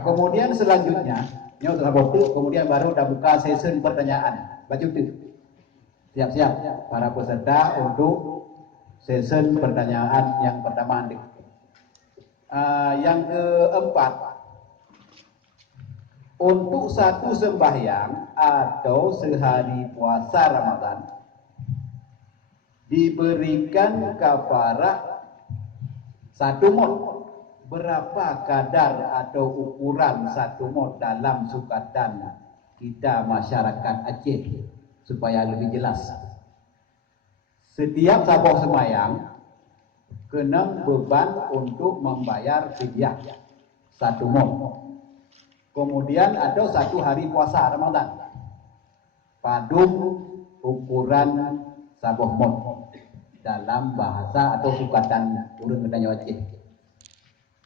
Kemudian selanjutnya, ini untuk abotu, kemudian baru kita buka sesi pertanyaan. Baju itu. Siap-siap para peserta untuk sesi pertanyaan yang pertama. Yang keempat, untuk satu sembahyang atau sehari puasa Ramadan diberikan kafarah satu mod. Berapa kadar atau ukuran satu mod dalam sukatan kita masyarakat Aceh supaya lebih jelas? Setiap saboh sembahyang kena beban untuk membayar fidyah satu mod. Kemudian ada satu hari puasa Ramadan. Padum ukuran saboh mod dalam bahasa atau sukatan urang Ngendayo Aceh.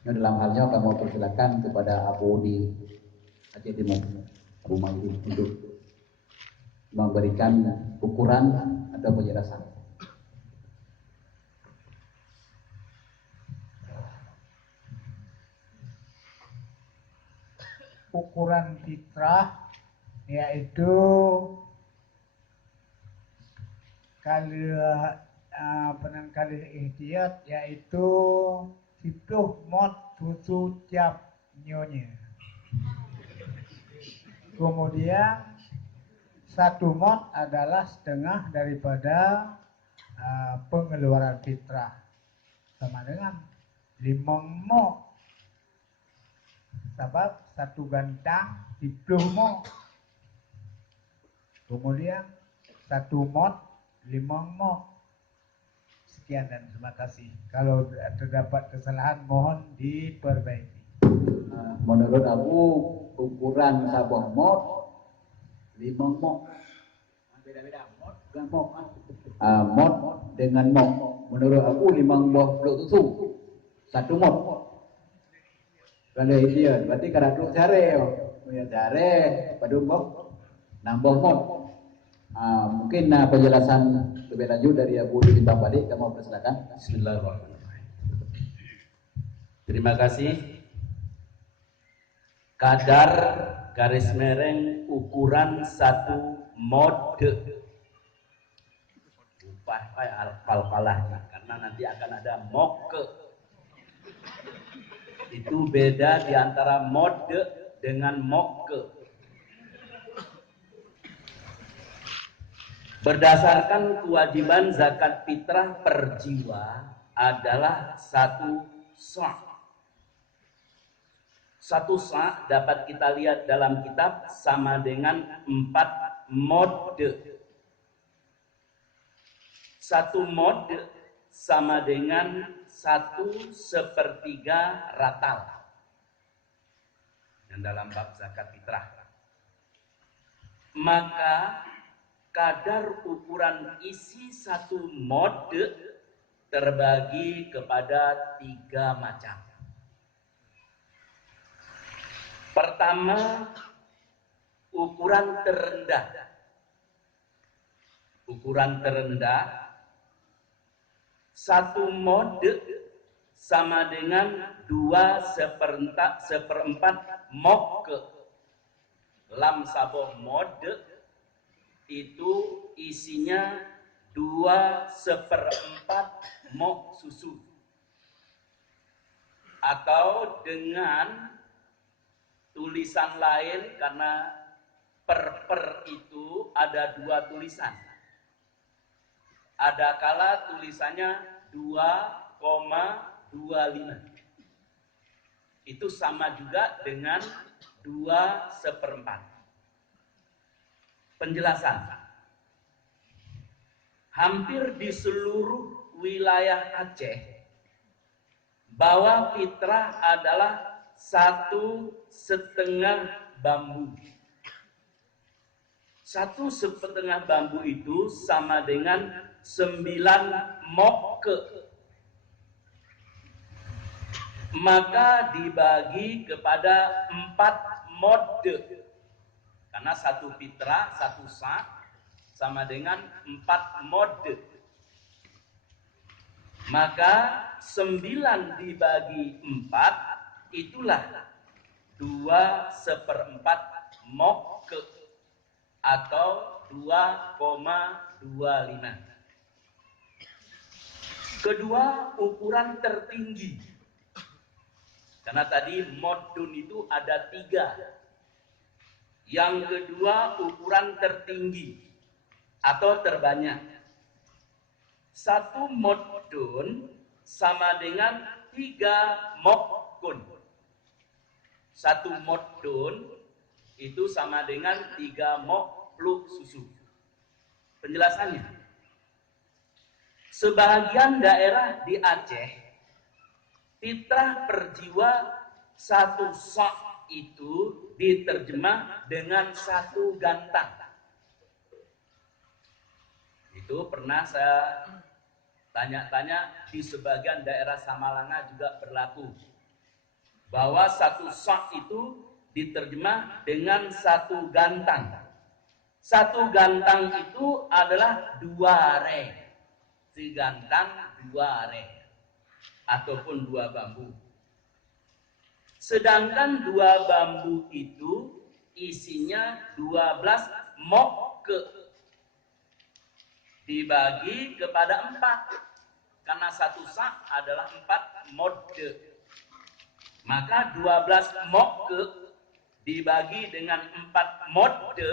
Dalam halnya kamu persilakan kepada Abu di Aceh Timur, Abu Maidin, untuk memberikan ukuran atau penjelasan. Ukuran fitrah yaitu kali penangkali ihtiyat yaitu 10 mod susu tiap nyonya. Kemudian 1 mod adalah setengah daripada pengeluaran fitrah, sama dengan 5 mod. Sebab 1 gantang 10 mod. Kemudian 1 mod 5 mod. Sekian dan terima kasih. Kalau terdapat kesalahan mohon diperbaiki. Menurut Abu, ukuran saboh mod 5 mod. Beda-beda mod dengan mod. Mod dengan mod. Menurut Abu 5 buah peluk susu 1 mod. Kalau dia berarti kada peluk jare, punya jare pada mod nambah mod. Mungkin penjelasan lebih lanjut dari Abu Ditimbang balik, kamu persilakan. Bismillahirrahmanirrahim. Terima kasih. Kadar garis mereng ukuran 1 mod. Lupa pal-palahnya karena nanti akan ada moke. Itu beda di antara mod dengan moke. Berdasarkan kewajiban zakat fitrah per jiwa adalah 1 sa'. 1 sa' dapat kita lihat dalam kitab sama dengan 4 mod. 1 mod sama dengan 1/3 ratal. Dan dalam bab zakat fitrah. Maka kadar ukuran isi 1 mod terbagi kepada 3 macam. Pertama, ukuran terendah. Ukuran terendah 1 mod sama dengan 2/4 mokke. Lam saboh mod itu isinya 2/4 mok susu. Atau dengan tulisan lain, karena per itu ada 2 tulisan. Ada kala tulisannya 2,25. Itu sama juga dengan 2/4. Penjelasan. Hampir di seluruh wilayah Aceh bahwa fitrah adalah 1/2 bambu. 1/2 bambu itu sama dengan 9 mokke. Maka dibagi kepada 4 mod. Karena 1 fitrah, 1 sa' sama dengan 4 mod. Maka 9 dibagi 4 itulah 2/4 mok ke atau 2,25. Kedua, ukuran tertinggi. Karena tadi modun itu ada 3. Yang kedua, ukuran tertinggi atau terbanyak. 1 modun sama dengan 3 mokkun. 1 modun itu sama dengan 3 mok pluk susu. Penjelasannya, sebagian daerah di Aceh, fitrah per jiwa 1 sak itu diterjemah dengan 1 gantang. Itu pernah saya tanya-tanya, di sebagian daerah Samalanga juga berlaku. Bahwa 1 sak itu diterjemah dengan 1 gantang. 1 gantang itu adalah 2 re. Si gantang 2 re. Ataupun 2 bambu. Sedangkan 2 bambu itu isinya 12 mok ke. Dibagi kepada 4. Karena 1 sak adalah 4 mode. Maka 12 mok ke dibagi dengan 4 mode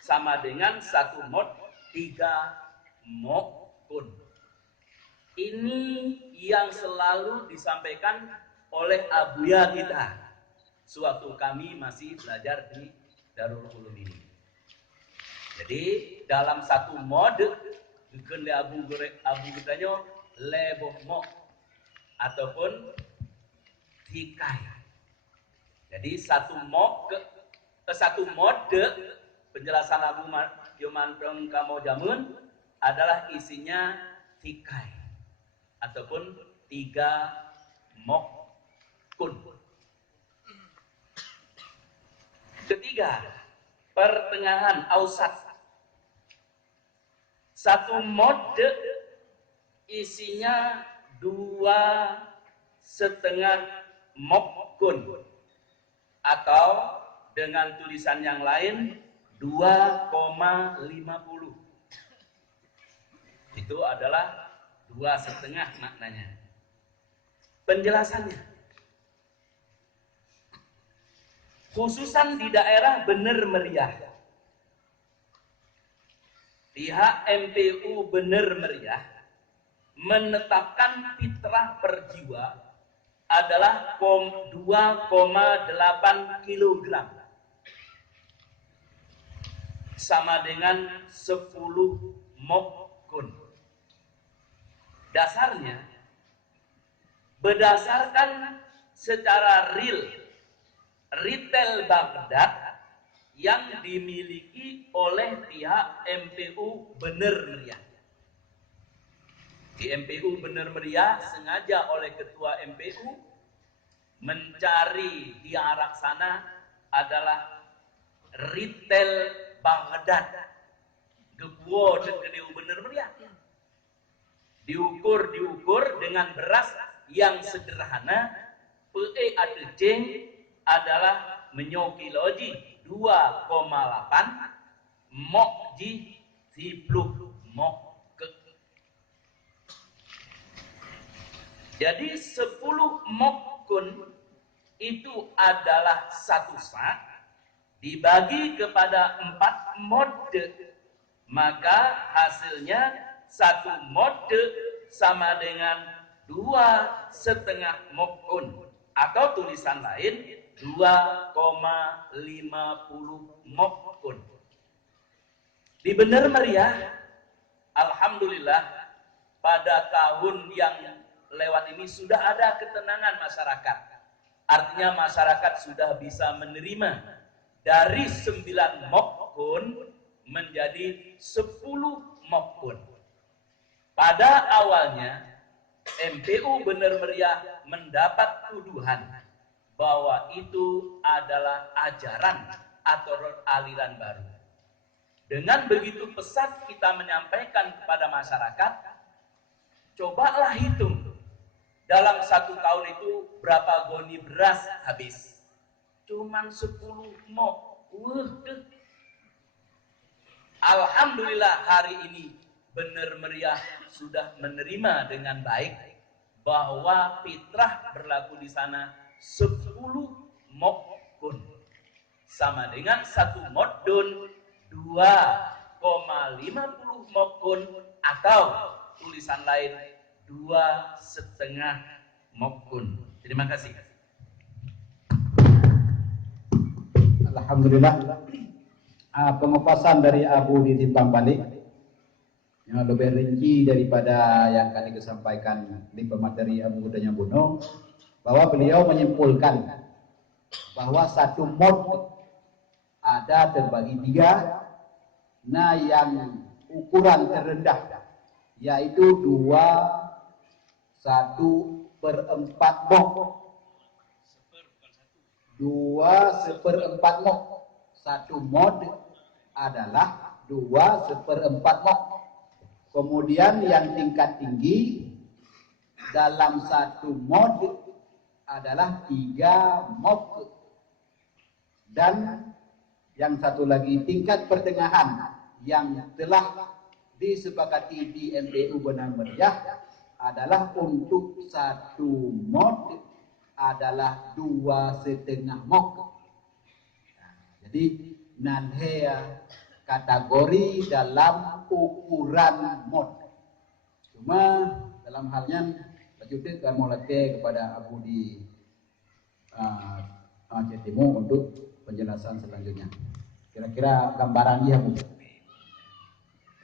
sama dengan 1 mod 3 mokkun. Ini yang selalu disampaikan oleh abuya kita sewaktu kami masih belajar di Darul Ulum ini. Jadi dalam 1 mode bukan le abu kitanya leboh mok ataupun tikai. Jadi 1 mok ke 1 mode, penjelasan Abu Yomantong Kamo Jamun adalah isinya tikai ataupun 3 mok kun. Ketiga, pertengahan ausat. 1 mode isinya 2,5 mok kun atau dengan tulisan yang lain 2,50. Itu adalah 2,5 maknanya. Penjelasannya, khususan di daerah Bener Meriah, pihak MPU Bener Meriah menetapkan fitrah per jiwa adalah 2,8 kg sama dengan 10 mokkun. Dasarnya berdasarkan secara retail Baghdad yang dimiliki oleh pihak MPU Bener Meriah. Di MPU Bener Meriah sengaja oleh ketua MPU mencari di arah sana adalah retail Baghdad. Gebuo dan Gedeu Bener Meriah. Diukur dengan beras yang sederhana. PE adeceng adalah menyokiloji 2,8 mokji 10 mok ke. Jadi 10 mokkun itu adalah 1 sak dibagi kepada 4 mode, maka hasilnya 1 mode sama dengan 2,5 mokkun atau tulisan lain 2,50 mokkun. Di Bener Meriah, alhamdulillah pada tahun yang lewat ini sudah ada ketenangan masyarakat. Artinya masyarakat sudah bisa menerima dari 9 mokkun menjadi 10 mokkun. Pada awalnya MPU Bener Meriah mendapat tuduhan bahwa itu adalah ajaran atau aliran baru. Dengan begitu pesat kita menyampaikan kepada masyarakat, cobalah hitung dalam 1 tahun itu berapa goni beras habis. cuman 10 mok. Waduh. Alhamdulillah hari ini benar meriah sudah menerima dengan baik bahwa fitrah berlaku di sana 10 mokun sama dengan 1 modun 2,50 mokun atau tulisan lain 2,5 mokun. Terima kasih. Alhamdulillah. Pengupasan dari Abu di Simpang Balik yang lebih rinci daripada yang kali disampaikan di pemateri Abu Danya Buno, bahwa beliau menyimpulkan bahwa 1 mod ada terbagi 3. Nah, yang ukuran terendah yaitu 2/1/4 mok. 2/4 mok. 1 mod adalah 2/4 mok. Kemudian yang tingkat tinggi dalam 1 mod adalah 3 mok. Dan yang satu lagi tingkat pertengahan yang telah disepakati di MPU Benar Meriah adalah untuk 1 mod adalah 2,5 mok. Jadi nanhea kategori dalam ukuran mod. Cuma dalam halnya lanjutnya kan mau latih kepada Abu di Aceh Timur untuk penjelasan selanjutnya. Kira-kira gambaran dia Bu.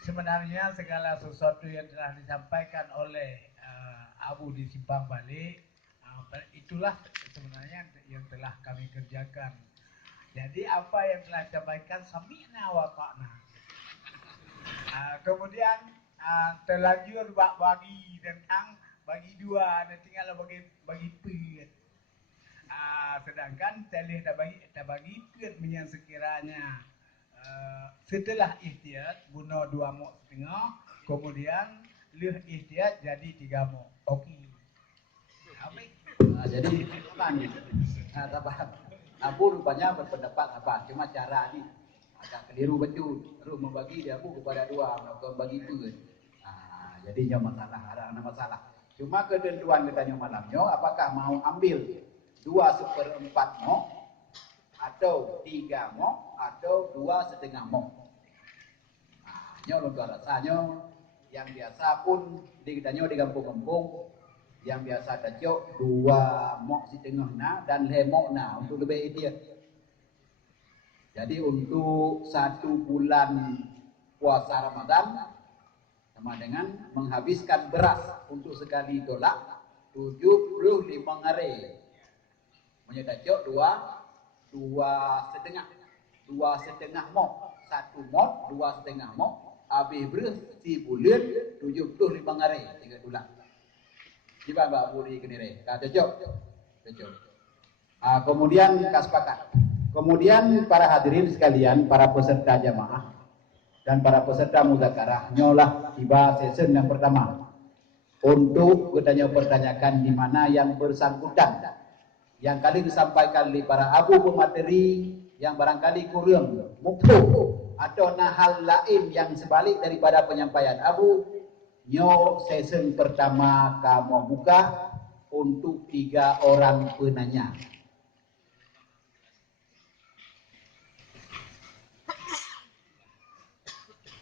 Sebenarnya segala sesuatu yang telah disampaikan oleh Abu di Simpang Balik, itulah sebenarnya yang telah kami kerjakan. Jadi apa yang telah disampaikan sami'na wa ta'na. Kemudian terlanjur bagi tentang bagi 2, dan tinggal bagi pet. Sedangkan saya lihat dah bagi pet yang sekiranya setelah ihtiyat bunuh 2 mok setengah, kemudian leh ihtiyat jadi 3 mok. Okey. Jadi Abu rupanya berpendapat apa? Cuma cara ini agak keliru betul. Terus membagi dia Abu kepada 2, membagi pet. Jadinya masalah, ada masalah. Cuma ketentuan katanya malamnya, apakah mau ambil 2/4 mok atau 3 mok atau 2,5 mok. Untuk rasanya yang biasa pun ditanya di kampung-kampung yang biasa dacok 2 mok setengah na dan 5 mok na untuk lebih idiot. Jadi untuk 1 bulan puasa Ramadan sama dengan menghabiskan beras untuk sekali tolak 75 hari. Menyedacok 2,5 mok. 1 mok 2,5 mok. Habis beras si bulan 75 hari 3 bulan. Coba Mbak Budi Kenire. Cocok. Kemudian sepakat. Kemudian para hadirin sekalian, para peserta jamaah dan para peserta muzakarah, nyolah tiba sesi yang pertama untuk bertanya-pertanyakan di mana yang bersangkutan yang kali disampaikan oleh para abu pemateri yang barangkali kurang muktuh atau hal lain yang sebalik daripada penyampaian abu. Nyo sesi pertama kamu buka untuk 3 orang penanya.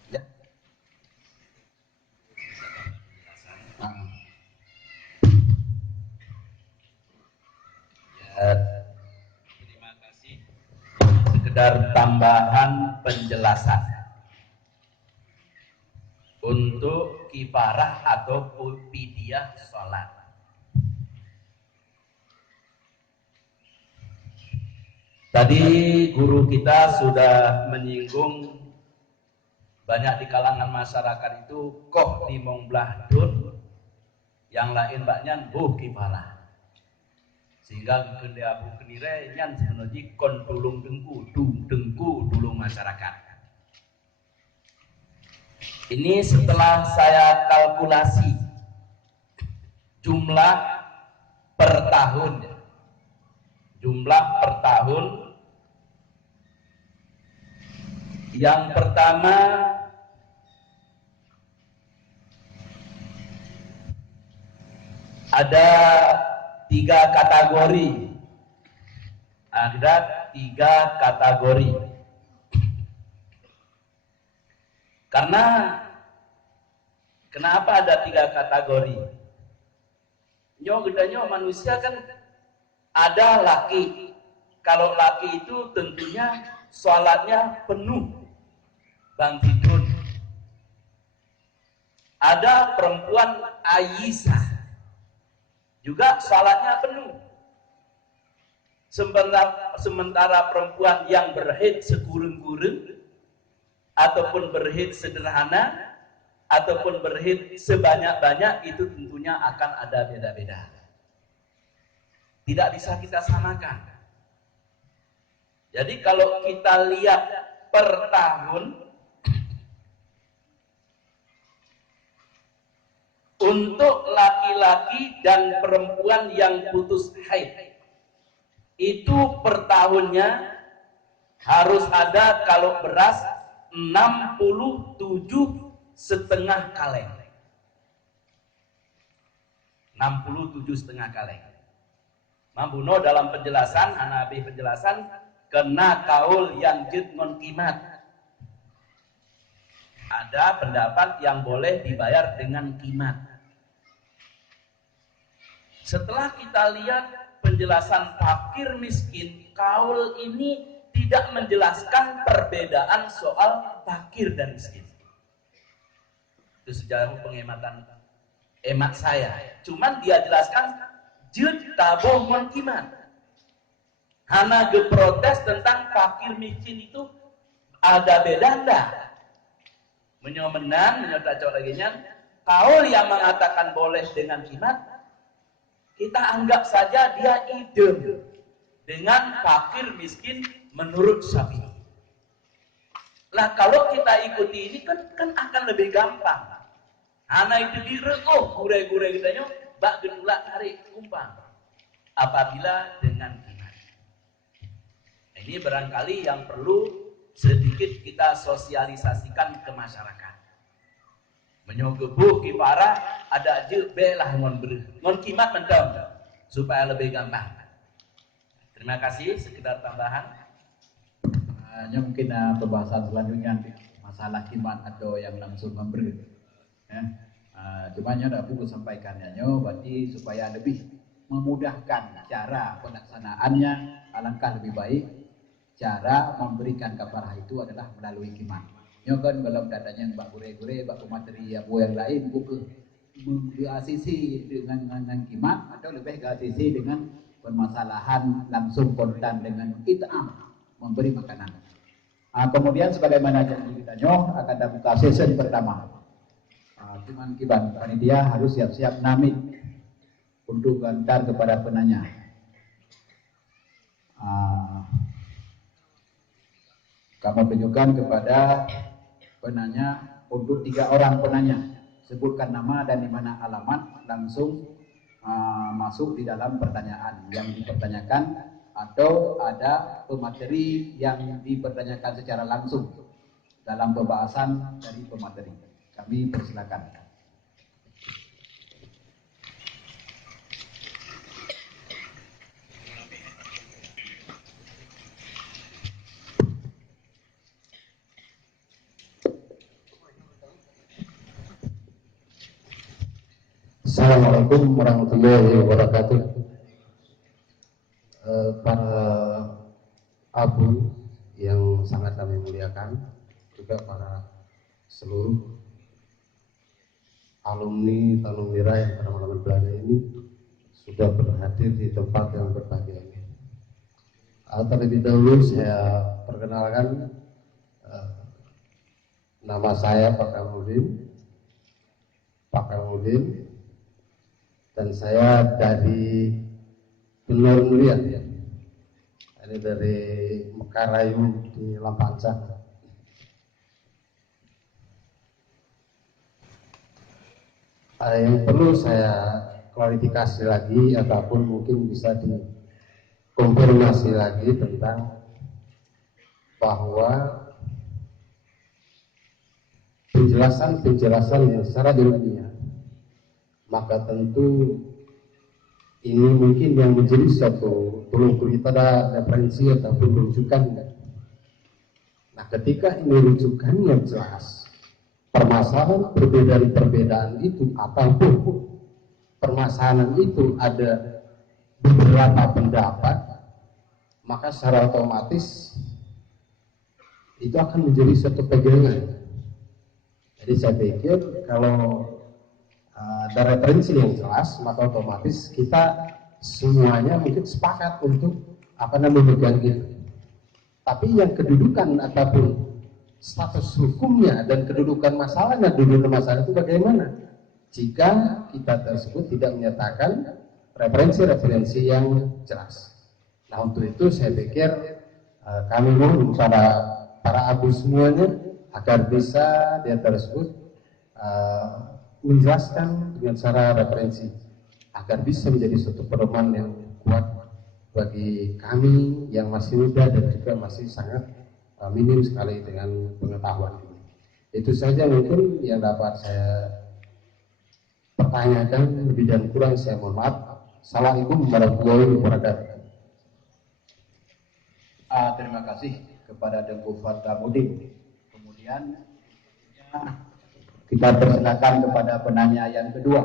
Ya. Terima kasih. Sekedar tambahan penjelasan untuk kifarah atau fidyah sholat. Tadi guru kita sudah menyinggung banyak di kalangan masyarakat itu koh di mongbelah dun, yang lain baknya buh kifarah. Sehingga kende Abu Kenire nyan sebenarnya kon tulung dengku tulung masyarakat. Ini setelah saya kalkulasi jumlah per tahun Yang pertama, ada 3 kategori. Ada 3 kategori. Karena kenapa ada 3 kategori? Gedanya manusia kan ada laki. Kalau laki itu tentunya sholatnya penuh, Bang Tidun. Ada perempuan Aisyah, juga sholatnya penuh. Sementara perempuan yang berhaid sekurang-kurang, ataupun berhaid sederhana, ataupun berhaid sebanyak-banyak, itu tentunya akan ada beda-beda. Tidak bisa kita samakan. Jadi kalau kita lihat per tahun, untuk laki-laki dan perempuan yang putus haid, itu per tahunnya harus ada kalau beras 67,5 kaleng. 67,5 kaleng. Mambuno dalam penjelasan, Hanabi penjelasan, kena kaul yang jid ngon kimat. Ada pendapat yang boleh dibayar dengan kimat. Setelah kita lihat penjelasan fakir miskin, kaul ini tidak menjelaskan perbedaan soal fakir dan miskin. Itu sejauh penghematan emak saya. Cuman dia jelaskan jud taboh mon kimat. Hana geprotes tentang fakir miskin itu ada beda enggak? Menyomenan, menyota laginya, kaul yang mengatakan boleh dengan kimat, kita anggap saja dia idem dengan fakir miskin menurut Syafi'i. Lah kalau kita ikuti ini kan akan lebih gampang. Anak itu direuh gure-gure kitanya bak gedula tarik kumpang. Apabila dengan kimat. Ini barangkali yang perlu sedikit kita sosialisasikan ke masyarakat. Menyogebuh kipara ada je belah ngon kimat mentong supaya lebih gampang. Terima kasih, sekedar tambahan. Hanya mungkin pembahasan selanjutnya masalah kimat atau yang langsung memberi. Ya. Cuma ada buku sampaikannya, berarti supaya lebih memudahkan cara pelaksanaannya, alangkah lebih baik cara memberikan kafarah itu adalah melalui kimat. Kan kalau datanya mbak gure-gure, mbak materi abu yang lain, buku asisi dengan kimat atau lebih asisi dengan permasalahan langsung kontan dengan it'am, memberi makanan. Kemudian sebagaimana janji kita akan ada buka sesi pertama. Cuman kiban panitia harus siap-siap namit untuk antar kepada penanya. Kamu tunjukkan kepada penanya untuk 3 orang penanya, sebutkan nama dan di mana alamat, langsung masuk di dalam pertanyaan yang dipertanyakan, atau ada pemateri yang dipertanyakan secara langsung dalam pembahasan dari pemateri. Kami persilakan. Assalamualaikum warahmatullahi wabarakatuh. Para abu yang sangat kami muliakan, juga para seluruh alumni Tanumira yang pada malam berada ini sudah berhadir di tempat yang berbahagia ini. Terlebih dahulu saya perkenalkan, nama saya Pak Kamudin, dan saya dari Benur Mulia, ini dari Mekarayu di Lampancang. Yang perlu saya klarifikasi lagi ataupun mungkin bisa dikonfirmasi lagi tentang bahwa penjelasan yang secara ilmiah, maka tentu ini mungkin yang menjadi satu tolong kita ada referensi ataupun rujukan. Nah, ketika ini rujukannya jelas, permasalahan perbedaan itu ataupun permasalahan itu ada beberapa pendapat, maka secara otomatis itu akan menjadi satu pegangan. Jadi saya pikir kalau ada referensi yang jelas, maka otomatis kita semuanya mungkin sepakat untuk memegang itu. Tapi yang kedudukan ataupun status hukumnya dan kedudukan masalahnya dulu masalah itu bagaimana? Jika kita tersebut tidak menyatakan referensi-referensi yang jelas. Nah, untuk itu saya pikir kami mohon kepada para abu semuanya agar bisa dia tersebut menjelaskan dengan cara referensi agar bisa menjadi suatu pedoman yang kuat bagi kami yang masih muda dan juga masih sangat minim sekali dengan pengetahuan ini. Itu saja mungkin yang dapat saya pertanyakan, lebih dan kurang saya mohon maaf. Assalamualaikum warahmatullahi wabarakatuh. Terima kasih kepada Dengku Fatamudin. Kemudian kita persilakan kepada penanya yang kedua.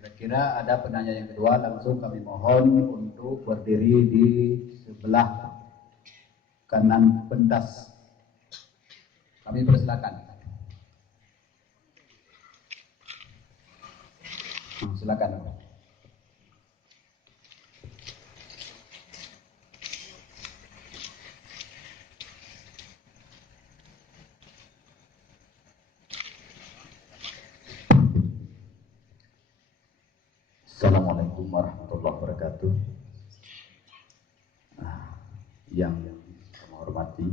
Kira-kira ada penanya yang kedua, langsung kami mohon untuk berdiri di sebelah kanan pentas. Kami persilakan. Silakan. Assalamualaikum warahmatullahi wabarakatuh. Yang kami hormati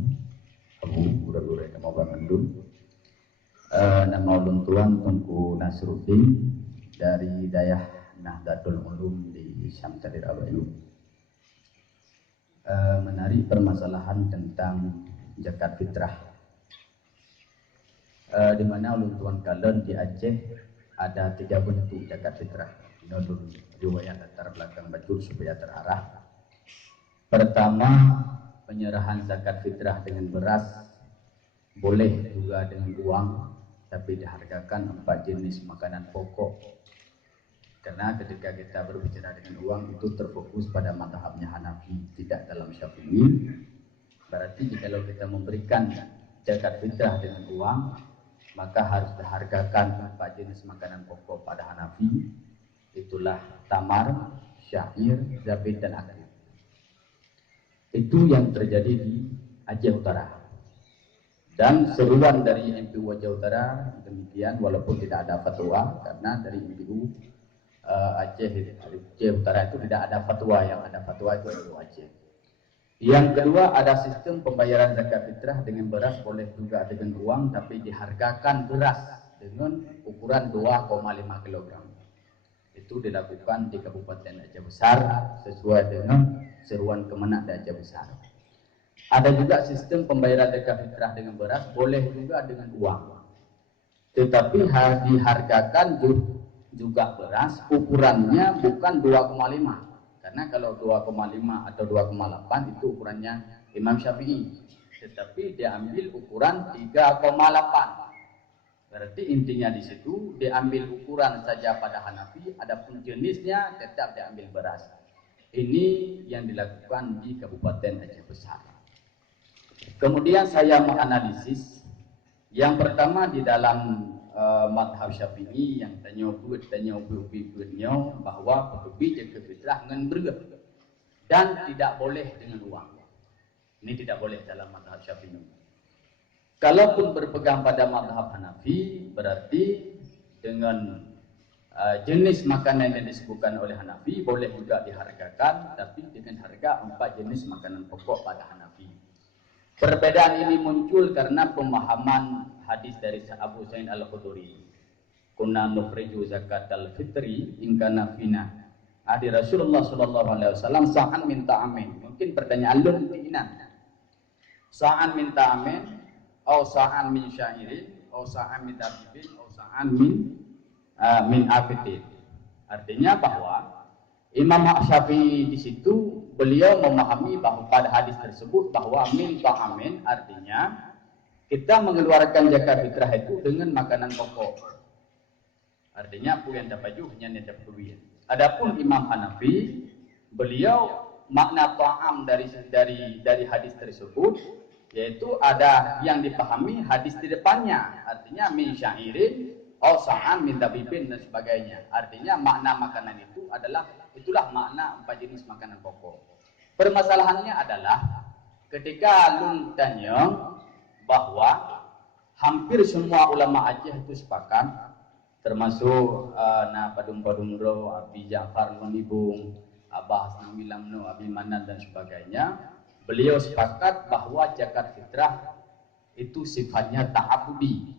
Abu Guru Agama Bangandun, nama ulun tuan Tengku Nasruddin dari Dayah Nahdlatul Ulum di Syamsadir Abayu. Menarik permasalahan tentang zakat fitrah, di mana ulun tuan kalian di Aceh ada 3 bentuk zakat fitrah. Menurut riwayat latar belakang bacur supaya terarah. Pertama, penyerahan zakat fitrah dengan beras, boleh juga dengan uang, tapi dihargakan 4 jenis makanan pokok. Karena ketika kita berbicara dengan uang itu terfokus pada mazhabnya Hanafi, tidak dalam Syafi'i. Berarti kalau kita memberikan zakat fitrah dengan uang, maka harus dihargakan 4 jenis makanan pokok pada Hanafi. Itulah tamar, syair, zabit, dan akid. Itu yang terjadi di Aceh Utara. Dan seruan dari MPU Aceh Utara demikian, walaupun tidak ada fatwa, karena dari MPU Aceh Utara itu tidak ada fatwa, yang ada fatwa itu MPU Aceh. Yang kedua, ada sistem pembayaran zakat fitrah dengan beras, boleh juga dengan uang, tapi dihargakan beras dengan ukuran 2,5 kg. Itu dilakukan di Kabupaten Aceh Besar sesuai dengan seruan Kemenak di Aceh Besar. Ada juga sistem pembayaran zakat fitrah dengan beras, boleh juga dengan uang. Tetapi harus dihargakan juga beras, ukurannya bukan 2,5. Karena kalau 2,5 atau 2,8 itu ukurannya Imam Syafi'i. Tetapi dia ambil ukuran 3,8. Berarti intinya di situ diambil ukuran saja pada Hanafi, adapun jenisnya tetap diambil beras. Ini yang dilakukan di Kabupaten Aceh Besar. Kemudian saya menganalisis yang pertama di dalam madhab Syafi'i yang tanya bahwa petubi zakat fitrah dengan beras dan tidak boleh dengan uang. Ini tidak boleh dalam madhab Syafi'i. Kalaupun berpegang pada mazhab Hanafi, berarti dengan jenis makanan yang disebutkan oleh Hanafi boleh juga dihargakan, tapi dengan harga 4 jenis makanan pokok pada Hanafi. Perbedaan ini muncul karena pemahaman hadis dari Abu Sa'id Al-Khudri. Kunna nukhriju zakat al-fitri in kana fina. Adi Rasulullah sallallahu alaihi wasallam sa'an minta amin. Mungkin pertanyaan lu ini. Sa'an minta amin. au sa'an min syairin au sa'an min dabibin au sa'an min afitin. Artinya bahwa Imam Syafi'i di situ beliau memahami bahwa pada hadis tersebut bahwa min ta'amin artinya kita mengeluarkan zakat fitrah itu dengan makanan pokok. Artinya puyan dapat juhnya ni dapat duit. Adapun Imam Hanafi beliau makna ta'am dari hadis tersebut yaitu ada yang dipahami hadis di depannya, artinya min syairin au sa'an min dabibin dan sebagainya. Artinya makna makanan itu itulah makna 4 jenis makanan pokok. Permasalahannya adalah ketika Lun tanya bahwa hampir semua ulama Aceh itu sepakat, termasuk Padung Ro, Abi Ja'far Lunibung, Abah Hasnam Wilamno, Abi Manan dan sebagainya, beliau sepakat bahwa zakat fitrah itu sifatnya ta'abudi.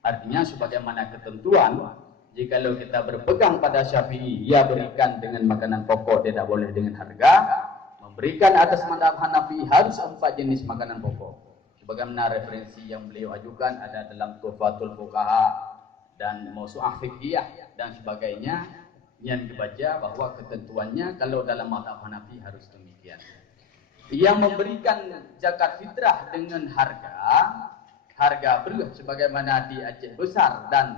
Artinya sebagaimana ketentuan, jikalau kita berpegang pada Syafi'i, ia berikan dengan makanan pokok, tidak boleh dengan harga. Memberikan atas mazhab Hanafi harus 4 jenis makanan pokok. Sebagaimana referensi yang beliau ajukan ada dalam Tuhfatul Fuqaha dan Mausu'ah Fiqhiyah dan sebagainya, yang dibaca bahwa ketentuannya kalau dalam mazhab Hanafi harus demikian. Yang memberikan zakat fitrah dengan harga beruh sebagaimana di Aceh Besar dan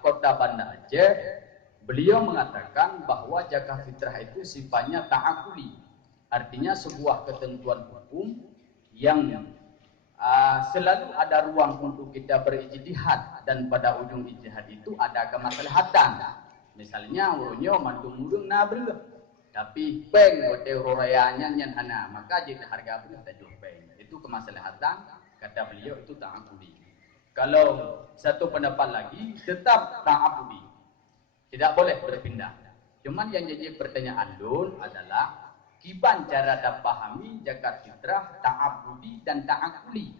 kota Banda Aceh, beliau mengatakan bahwa zakat fitrah itu sifatnya ta'akuli. Artinya sebuah ketentuan hukum yang selalu ada ruang untuk kita berijtihad, dan pada ujung ijtihad itu ada kemaslahatan. Misalnya urunyo mandung murung na beruh tapi peng hotel rorayanya nyan hana, maka jika harga beruh tajuh peng. Itu kemaslahatan, kata beliau itu ta'akuli. Kalau satu pendapat lagi tetap ta'abudi, tidak boleh berpindah. Cuman yang jadi pertanyaan Lun adalah kiban cara dapahami zakat fitrah ta'abudi dan ta'akuli.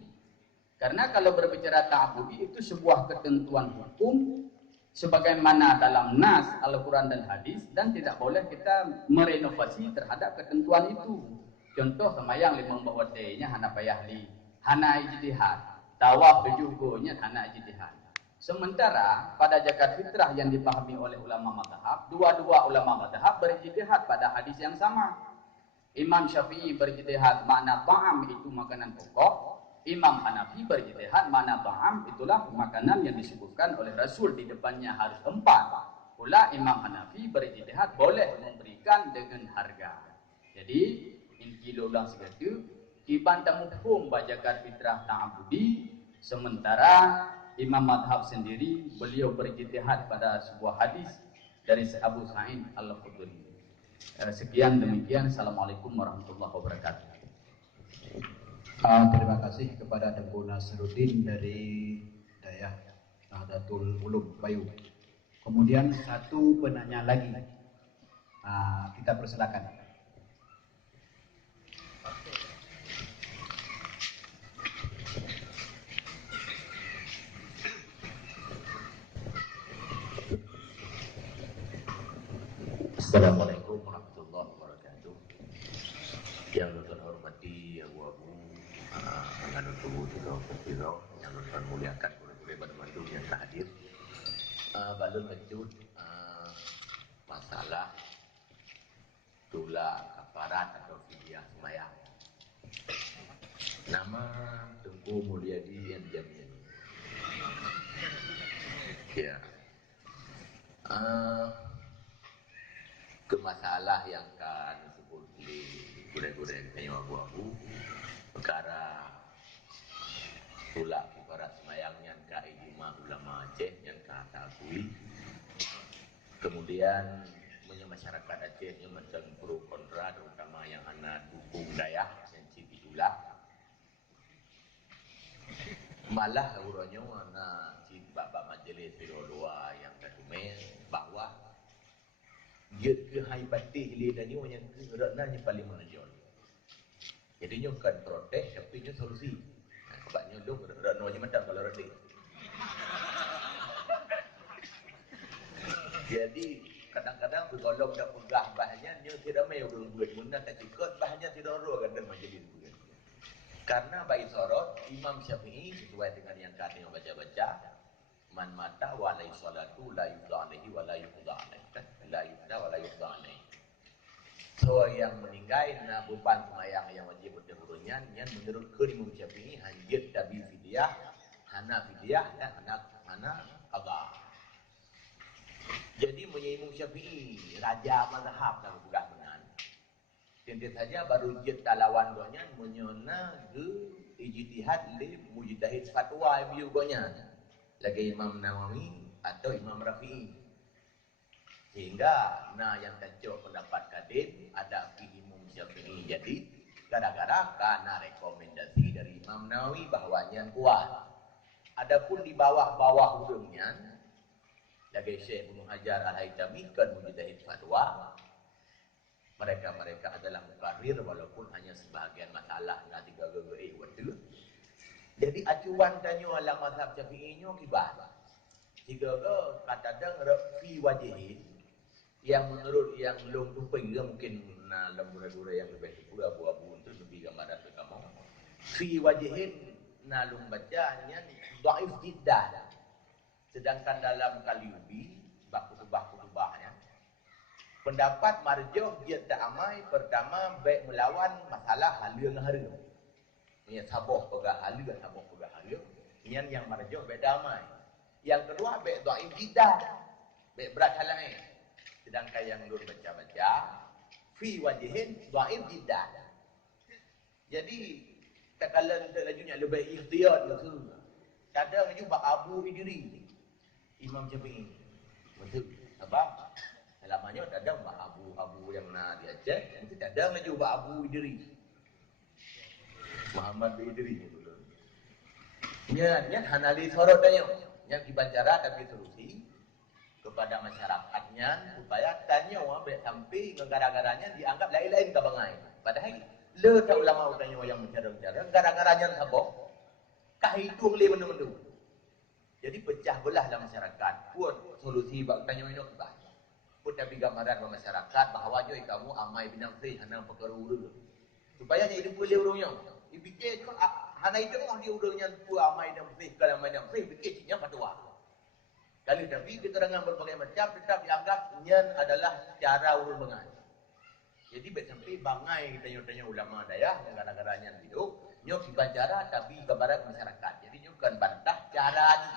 Karena kalau berbicara ta'abudi itu sebuah ketentuan hukum sebagaimana dalam nas Al-Quran dan hadis, dan tidak boleh kita merenovasi terhadap ketentuan itu. Contoh semayang 5 waktu-nya hana payahli, hana ijtihad. Tawaf bejugonya hana ijtihad. Sementara pada zakat fitrah yang dipahami oleh ulama mazhab, dua-dua ulama mazhab berijtihad pada hadis yang sama. Imam Syafi'i berijtihad makna ta'am itu makanan pokok. Imam Hanafi berijtihad makna ta'am itulah makanan yang disebutkan oleh Rasul di depannya harus 4. Pula Imam Hanafi berijtihad boleh memberikan dengan harga. Jadi inti ulang segala kiban tamukum zakat fitrah ta'abudi, sementara Imam Madhab sendiri beliau berijtihad pada sebuah hadis dari Abu Sa'id Al-Khudri. Sekian demikian. Assalamualaikum warahmatullahi wabarakatuh. Terima kasih kepada Tengku Nasruddin dari daerah Nahdlatul Ulum Bayu. Kemudian satu penanya lagi, kita persilakan. Assalamualaikum warahmatullahi wabarakatuh. Yang terhormati Abu Anganul Tubuh Tiro yang muliakan boleh pada mandung yang hadir. Balun lanjut masalah tula kafarat atau fidyah sembahyang. Nama Tengku Mulyadi yang jamin. Ya. Ke masalah yang kan disebut di gureh-gureh tanya abu-abu perkara tula ibarat semayang yang ka ijma ulama Aceh yang kata akui, kemudian masyarakat Aceh yang macam pro kontra, terutama yang anak dukung daya yang citi tula malah urunyo anak citi bapa majlis dua yang tertumen bahwa dia ke hai batih li dan ni yang kerenanya paling menonjol. Jadi nyo kan protes tapi nyo solusi. Sebabnya lu renonya macam kalau redi. Jadi kadang-kadang bergolong dak pegah bahnya nyo tidak mai urung duit mun tak cikot bahnya tidak ro kan majlis bukan. Karena bagi sorot Imam Syafi'i sesuai dengan yang kami baca-baca, man mata wa la salatu la yuqda alaihi wa la yuqda alaihi, la yuqda wa la yuqda alaihi. So yang meninggal na beban sembahyang yang wajib berdahulunya yang menurut Imam Syafi'i hanya tabi fidyah, hana fidyah dan hana qada. Jadi Imam Syafi'i raja mazhab dalam bukan benar. Tentu saja baru jid lawan doanya menyona ke ijtihad li mujtahid fatwa biu gonya. Lagi Imam Nawawi atau Imam Rafi'i. Sehingga yang tancuk pendapat kadim ada fi Imam Syafi'i. Jadi gara-gara karena rekomendasi dari Imam Nawawi bahwanya kuat. Adapun di bawah-bawah hurungnya lagi Syekh Ibnu Hajar Al-Haytami kan mujtahid fatwa. Mereka adalah mukarrir walaupun hanya sebahagian masalah na 3 waktu. Jadi acuan tanyo ala mazhab Syafi'i nyo kibah. Jika kata dang fi wajihin yang menurut yang long tumpeng juga mungkin lembura-dura yang lebih pula abu-abu untuk lebih gambaran ke kamu. Fi wajihin nalung bacanya dhaif jiddah. Sedangkan dalam Kaliubi kutubah-kutubahnya pendapat marjuh dia tak amai pertama baik melawan masalah halu dengan haru. Ini saboh pegah halu dan saboh pegah haru. Ini yang marjuh baik damai. Yang kedua baik dhaif jiddah. Baik berat halangan. Sedangkan yang belum baca-baca fi wajihin dhaif jiddah. Jadi tak kala untuk lajunya lebih ikhtiyar gitu. Kadang juga Abu Idri Imam Syafi'i. Betul. Sebab selamanya tak ada Abu yang nak di Aceh, mesti tak ada lagi Abu Idri. Muhammad bin Idri dulu. Nya hanali sorot tanya. Nya kibancara tapi solusi kepada masyarakatnya supaya tanya sampai sampai gara-garanya dianggap lain-lain kabangai. Padahal le tak ulama tanya yang mencara-cara gara-garanya sabok. Kah itu le mendu-mendu. Jadi pecah belah dalam masyarakat. Pun solusi bak tanya minum bah. Pun tapi gambaran dalam masyarakat bahawa joi kamu amai binang sih hana perkara urang. Supaya nya hidup boleh urangnya. Dipikir juga hana itu mah dia urangnya pu amai dan sih kalau amai dan sih pikir nya fatwa. Kali tapi keterangan berbagai macam tetap dianggap nyan adalah cara urang bengan. Jadi bet sampai bangai tanya-tanya ulama daya gara-garanya hidup nyo dibacara tapi gambaran masyarakat. Jadi nyo kan bantah cara haji.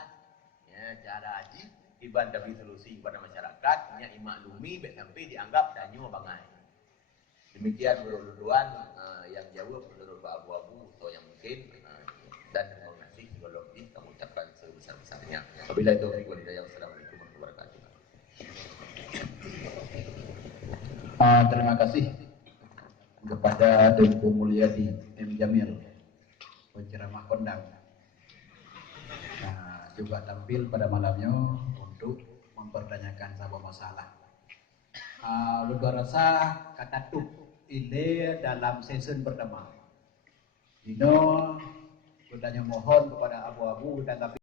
Ya, cara haji iban tapi solusi kepada masyarakat nya imaklumi bet sampai dianggap danyo bangai. Demikian menurut Tuan yang jawab menurut Pak Abu-Abu atau yang mungkin dan terima kasih sebelum ini kami ucapkan sebesar-besarnya. Wabillahi taufiq wal hidayah. Wassalamualaikum warahmatullahi wabarakatuh. Terima kasih kepada Dengku Mulyadi M. Jamil, penceramah kondang. Juga tampil pada malamnya untuk mempertanyakan sebuah masalah. Luar rasa kata tuh ini dalam season pertama. Dino, bertanya mohon kepada Abu-Abu ditanggapi.